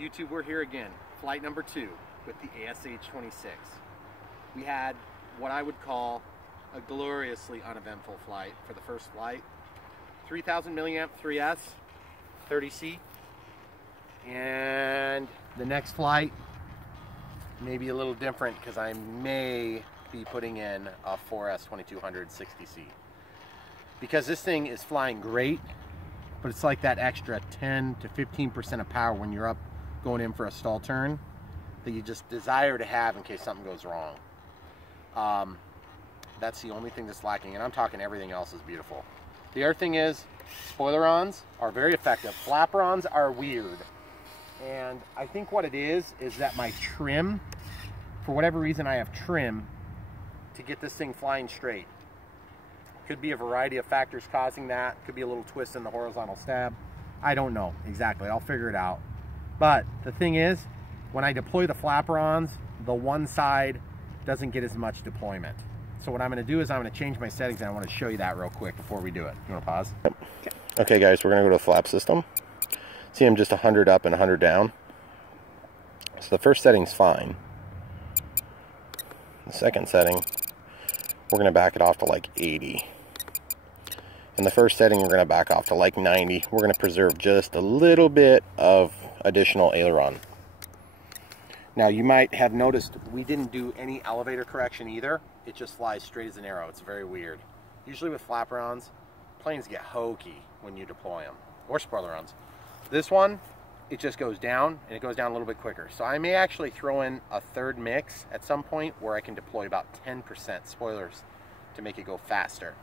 YouTube, we're here again, flight number 2 with the ASH26. We had what I would call a gloriously uneventful flight for the first flight. 3000 milliamp 3S, 30C. And the next flight may be a little different because I may be putting in a 4S 2200 60C. Because this thing is flying great, but it's like that extra 10 to 15% of power when you're up going in for a stall turn that you just desire to have in case something goes wrong. That's the only thing that's lacking, and I'm talking everything else is beautiful. The other thing is, spoiler-ons are very effective. Flapper-ons are weird. And I think what it is that my trim, for whatever reason I have trim to get this thing flying straight. Could be a variety of factors causing that. Could be a little twist in the horizontal stab. I don't know exactly. I'll figure it out. But the thing is, when I deploy the flapper-ons, the one side doesn't get as much deployment. So what I'm going to do is I'm going to change my settings, and I want to show you that real quick before we do it. You want to pause? Okay guys, we're going to go to the flap system. See, I'm just 100 up and 100 down. So the first setting's fine. The second setting, we're going to back it off to like 80. In the first setting, we're going to back off to like 90. We're going to preserve just a little bit of additional aileron. Now you might have noticed we didn't do any elevator correction either. It just flies straight as an arrow. It's very weird. Usually with flapper-ons, planes get hokey when you deploy them, or spoiler-ons. This one, it just goes down, and it goes down a little bit quicker. So I may actually throw in a third mix at some point where I can deploy about 10% spoilers to make it go faster.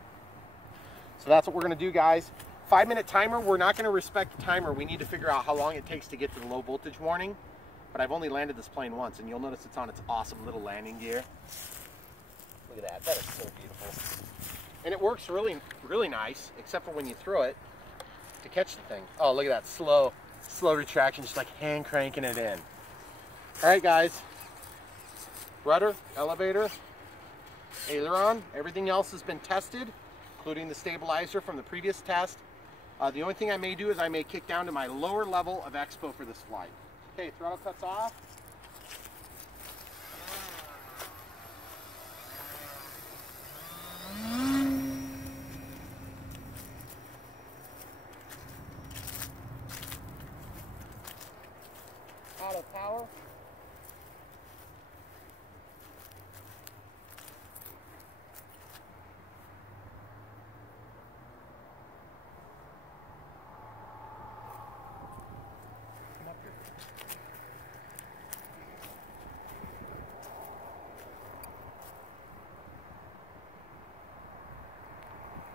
So that's what we're going to do, guys. 5-minute timer. We're not going to respect the timer. We need to figure out how long it takes to get to the low voltage warning. But I've only landed this plane once, and you'll notice it's on its awesome little landing gear. Look at that. That is so beautiful. And it works really, really nice, except for when you throw it to catch the thing. Oh, look at that slow retraction, just like hand cranking it in. All right, guys. Rudder, elevator, aileron, everything else has been tested, including the stabilizer from the previous test. The only thing I may do is I may kick down to my lower level of expo for this flight. Okay, throttle cuts off. Auto power.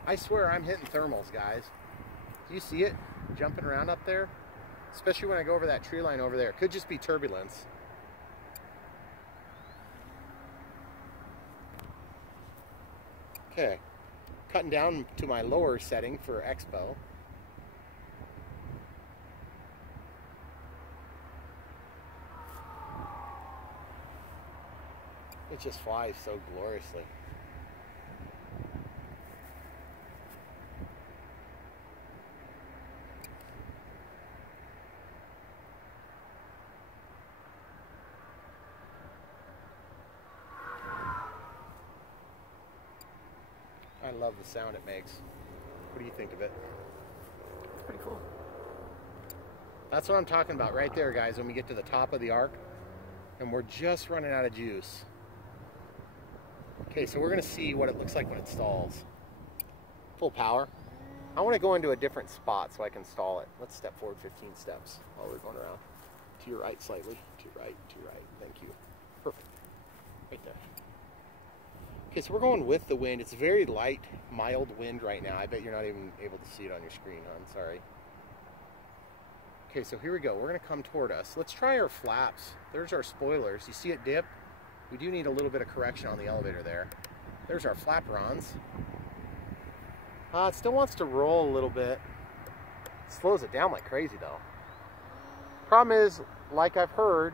I swear I'm hitting thermals, guys. Do you see it jumping around up there? Especially when I go over that tree line over there. It could just be turbulence. Okay, cutting down to my lower setting for expo. It just flies so gloriously. I love the sound it makes. What do you think of it? It's pretty cool. That's what I'm talking about right there, guys, when we get to the top of the arc and we're just running out of juice. Okay, so we're going to see what it looks like when it stalls. Full power. I want to go into a different spot so I can stall it. Let's step forward 15 steps while we're going around. To your right slightly. To your right, to your right. Thank you. Perfect. Right there. Okay, so we're going with the wind. It's very light, mild wind right now. I bet you're not even able to see it on your screen, huh? I'm sorry. Okay, so here we go. We're going to come toward us. Let's try our flaps. There's our spoilers. You see it dip? We do need a little bit of correction on the elevator there. There's our flapper-ons. It still wants to roll a little bit. It slows it down like crazy, though. Problem is, like I've heard,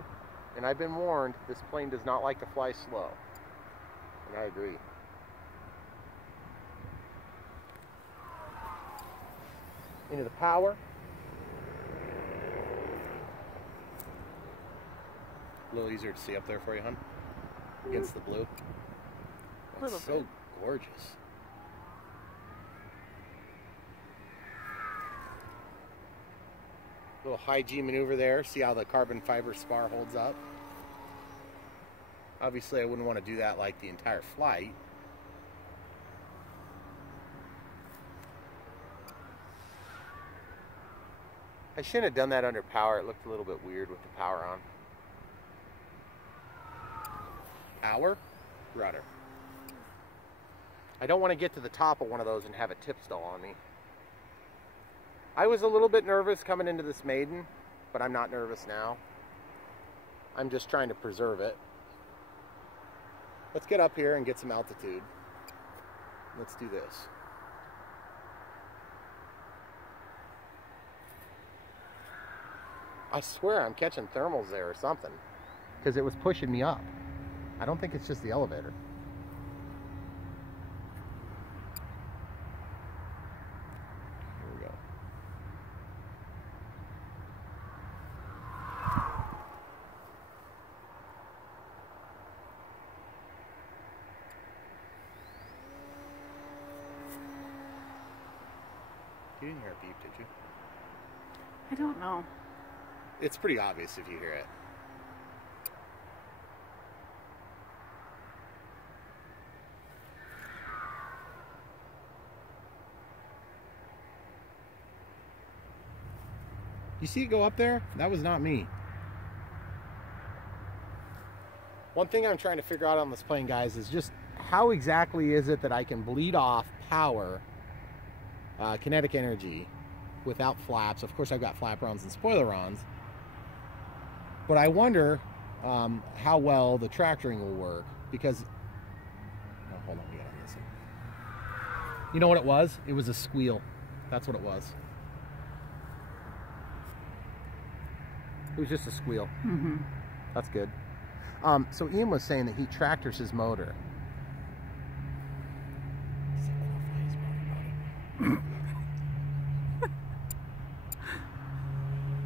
and I've been warned, this plane does not like to fly slow. And I agree. Into the power. A little easier to see up there for you, hon? Against the blue. It's so gorgeous. Little high G maneuver there. See how the carbon fiber spar holds up? Obviously, I wouldn't want to do that like the entire flight. I shouldn't have done that under power. It looked a little bit weird with the power on. Power, rudder. I don't want to get to the top of one of those and have a tip stall on me. I was a little bit nervous coming into this Maiden, but I'm not nervous now. I'm just trying to preserve it. Let's get up here and get some altitude. Let's do this. I swear I'm catching thermals there or something, because it was pushing me up. I don't think it's just the elevator. Here we go. You didn't hear a beep, did you? I don't know. It's pretty obvious if you hear it. You see it go up there? That was not me. One thing I'm trying to figure out on this plane, guys, is just how exactly is it that I can bleed off power, kinetic energy, without flaps. Of course, I've got flaperons and spoilerons. But I wonder how well the tractoring will work, because... Oh, hold on, we got on this one. You know what it was? It was a squeal. That's what it was. It was just a squeal. Mm-hmm. That's good. So Ian was saying that he tractors his motor.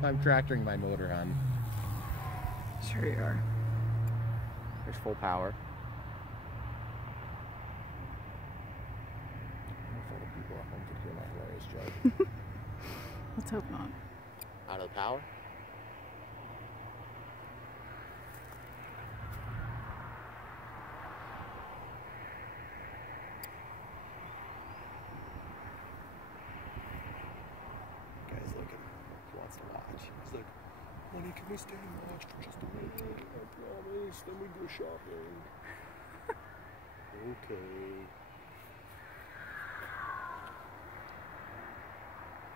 I'm tractoring my motor on. Sure you are. There's full power. I don't know if other people at home could hear my hilarious joke. Let's hope not. Out of the power. Guy's looking. He wants to watch. He's like, honey, can we stay and watch for just a minute? I promise. Then we go shopping. Okay.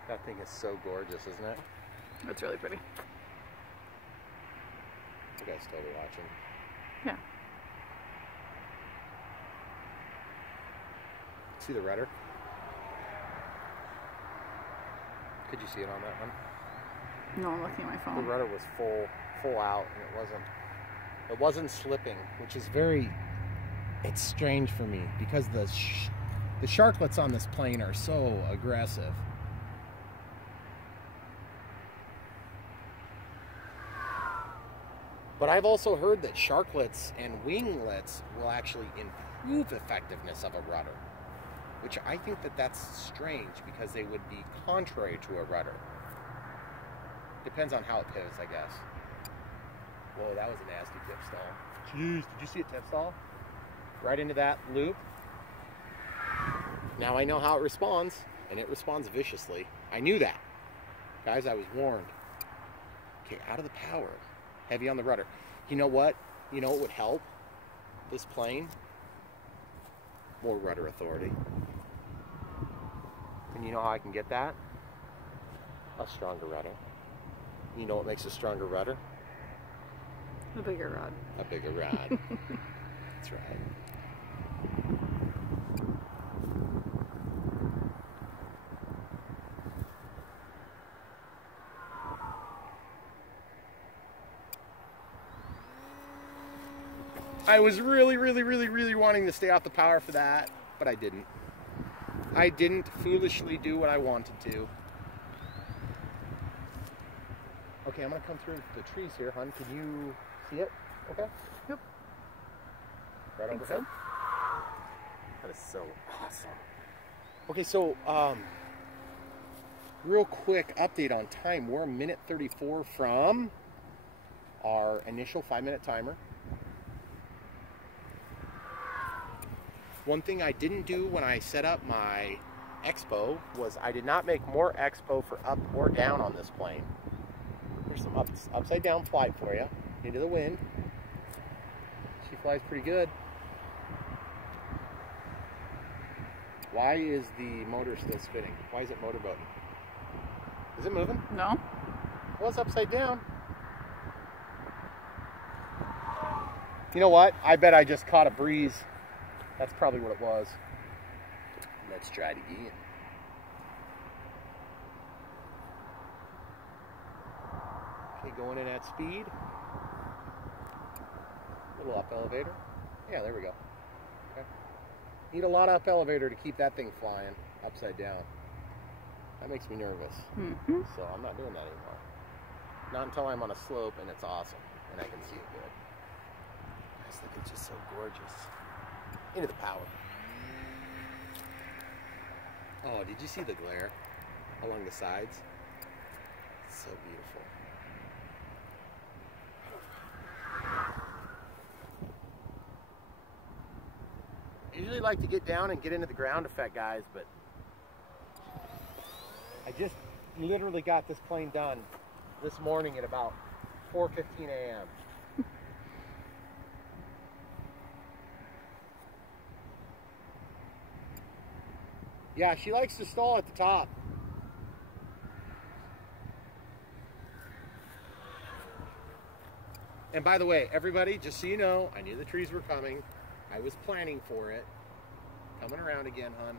That thing is so gorgeous, isn't it? That's really pretty. You guys totally watching. Yeah. See the rudder? Could you see it on that one? No, I'm looking at my The phone. rudder was full out, and it wasn't slipping, which is it's strange for me, because the sharklets on this plane are so aggressive. But I've also heard that sharklets and winglets will actually improve effectiveness of a rudder, which I think that's strange, because they would be contrary to a rudder. Depends on how it pivots, I guess. Whoa, that was a nasty tip stall. Jeez, did you see a tip stall? Right into that loop. Now I know how it responds, and it responds viciously. I knew that. Guys, I was warned. Okay, out of the power. Heavy on the rudder. You know what? You know what would help this plane? More rudder authority. And you know how I can get that? A stronger rudder. You know what makes a stronger rudder? A bigger rod. A bigger rod. That's right. I was really wanting to stay off the power for that, but I didn't. I didn't foolishly do what I wanted to. Okay, I'm gonna come through the trees here, hon. Can you see it? Okay. Yep. Right Think overhead. so. That is so awesome. Okay, so real quick update on time. We're a minute 34 from our initial 5-minute timer. One thing I didn't do when I set up my expo was I did not make more expo for up or down on this plane. Here's some upside down flight for you into the wind. She flies pretty good. Why is the motor still spinning? Why is it motorboating? Is it moving? No. Well, it's upside down. You know what? I bet I just caught a breeze. That's probably what it was. Let's try it again. Okay, going in at speed. Little up elevator. Yeah, there we go. Okay. Need a lot of up elevator to keep that thing flying upside down. That makes me nervous. Mm-hmm. So I'm not doing that anymore. Not until I'm on a slope and it's awesome and I can see it good. Guys, look, it's just so gorgeous. Into the power. Oh, did you see the glare along the sides? It's so beautiful. I usually like to get down and get into the ground effect, guys, but I just literally got this plane done this morning at about 4:15 a.m. Yeah, she likes to stall at the top. And by the way, everybody, just so you know, I knew the trees were coming. I was planning for it. Coming around again, hon.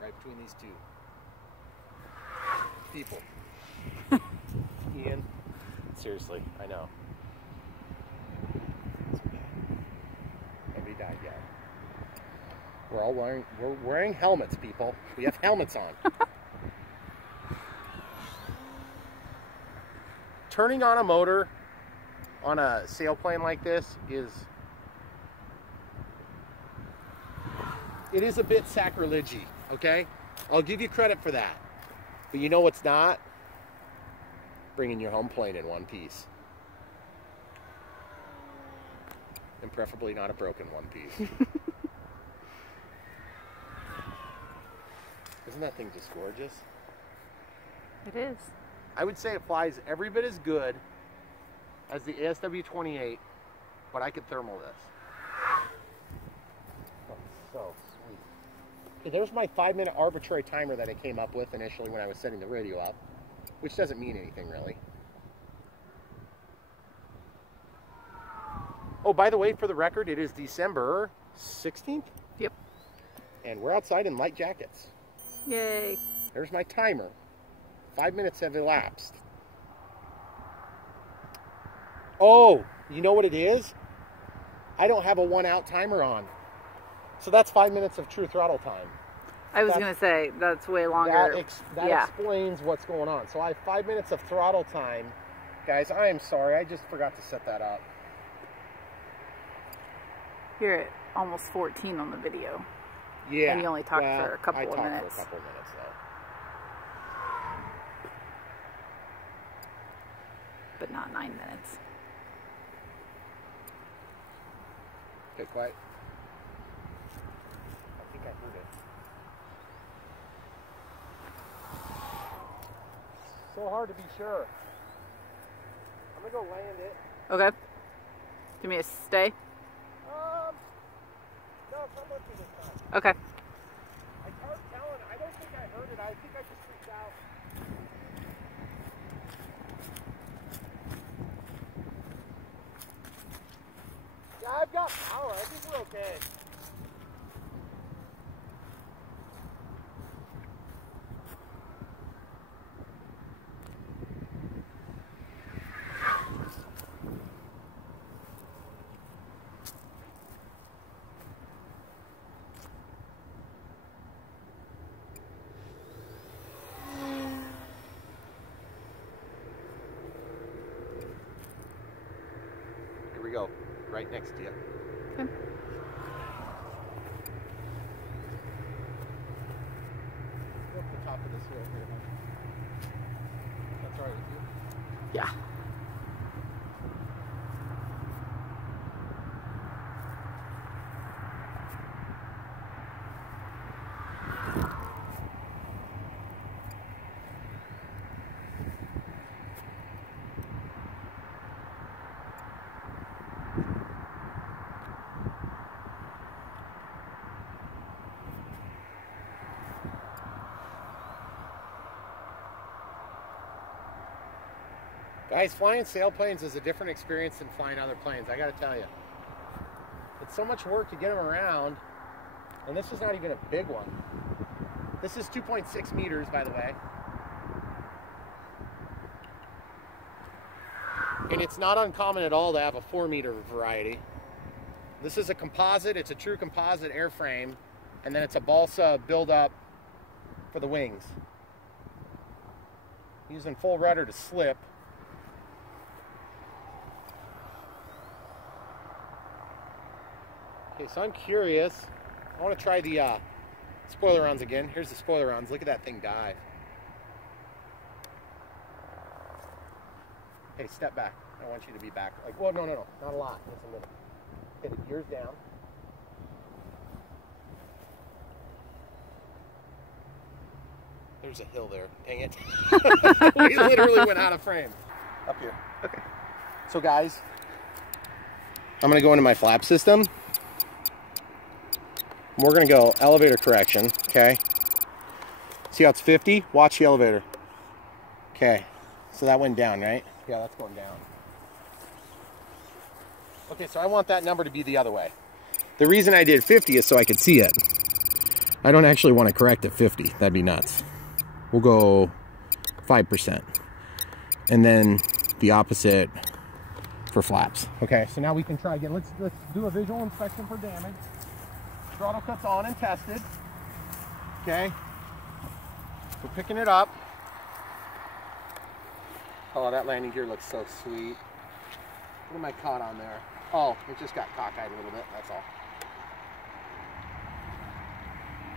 Right between these two people. Ian, seriously, I know. It's okay. Nobody died yet. We're wearing helmets, people. We have helmets on. Turning on a motor on a sailplane like this it is a bit sacrilege, okay? I'll give you credit for that. But you know what's not? Bringing your home plane in one piece. And preferably not a broken one piece. Isn't that thing just gorgeous? It is. I would say it flies every bit as good as the ASW28, but I could thermal this. Oh, so sweet. Okay, there's my 5-minute arbitrary timer that I came up with initially when I was setting the radio up, which doesn't mean anything really. Oh, by the way, for the record, it is December 16th. Yep. And we're outside in light jackets. Yay. There's my timer. 5 minutes have elapsed. Oh, you know what it is? I don't have a 1-out timer on. So that's 5 minutes of true throttle time. I was going to say, that's way longer. That explains what's going on. So I have 5 minutes of throttle time. Guys, I am sorry. I just forgot to set that up. You're at almost 14 on the video. Yeah. And you only talked for a couple of minutes. I talked for a couple of minutes, though. But not 9 minutes. Okay, quiet. I think I heard it. So hard to be sure. I'm gonna go land it. Okay. Do you want me to stay? No, come with me this time. Okay. I can't tell it. I don't think I heard it. I think I just freaked out. Yeah, I've got power. I think we're okay. go. Right next to you. Okay. Go up the top of this hill here. That's all right with you? Yeah. Guys, flying sailplanes is a different experience than flying other planes, I gotta tell you. It's so much work to get them around, and this is not even a big one. This is 2.6 meters, by the way. And it's not uncommon at all to have a 4-meter variety. This is a composite, it's a true composite airframe, and then it's a balsa build-up for the wings. Using full rudder to slip. Okay, so I'm curious. I want to try the spoilerons again. Here's the spoilerons. Look at that thing dive. Hey, step back. I want you to be back. Like, well, no, not a lot. Just a little. Okay, the gear's down. There's a hill there. Dang it. We literally went out of frame. Up here. Okay. So, guys, I'm going to go into my flap system. We're going to go elevator correction, okay? See how it's 50? Watch the elevator. Okay, so that went down, right? Yeah, that's going down. Okay, so I want that number to be the other way. The reason I did 50 is so I could see it. I don't actually want to correct at 50. That'd be nuts. We'll go 5%. And then the opposite for flaps. Okay, so now we can try again. Let's do a visual inspection for damage. Throttle cuts on and tested. Okay. We're picking it up. Oh, that landing gear looks so sweet. What am I caught on there? Oh, it just got cockeyed a little bit, that's all.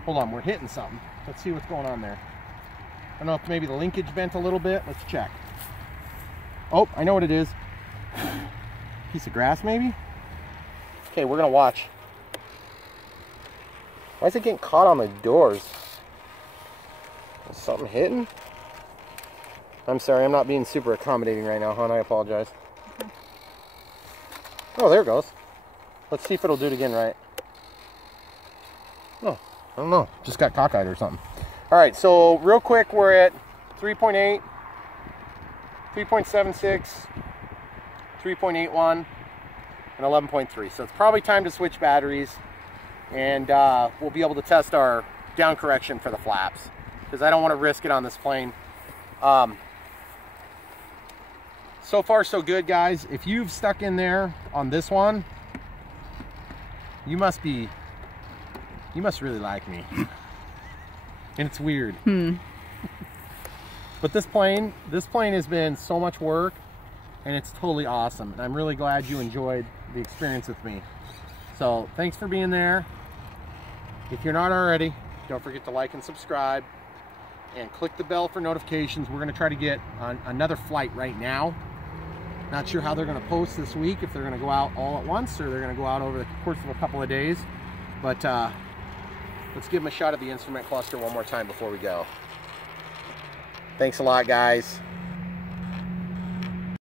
Hold on, we're hitting something. Let's see what's going on there. I don't know if maybe the linkage bent a little bit. Let's check. Oh, I know what it is. Piece of grass, maybe? Okay, we're gonna watch. Why is it getting caught on the doors? Is something hitting? I'm sorry, I'm not being super accommodating right now, hon. I apologize. Okay. Oh, there it goes. Let's see if it'll do it again right. Oh, I don't know. Just got cockeyed or something. All right, so real quick, we're at 3.8, 3.76, 3.81, and 11.3. So it's probably time to switch batteries. And we'll be able to test our down correction for the flaps, because I don't want to risk it on this plane. So far so good, guys. If you've stuck in there on this one, you must really like me. And it's weird. But this plane has been so much work, and it's totally awesome, and I'm really glad you enjoyed the experience with me. So thanks for being there. If you're not already, don't forget to like and subscribe and click the bell for notifications. We're going to try to get on another flight right now. Not sure how they're going to post this week, if they're going to go out all at once or they're going to go out over the course of a couple of days. But let's give them a shot at the instrument cluster one more time before we go. Thanks a lot, guys.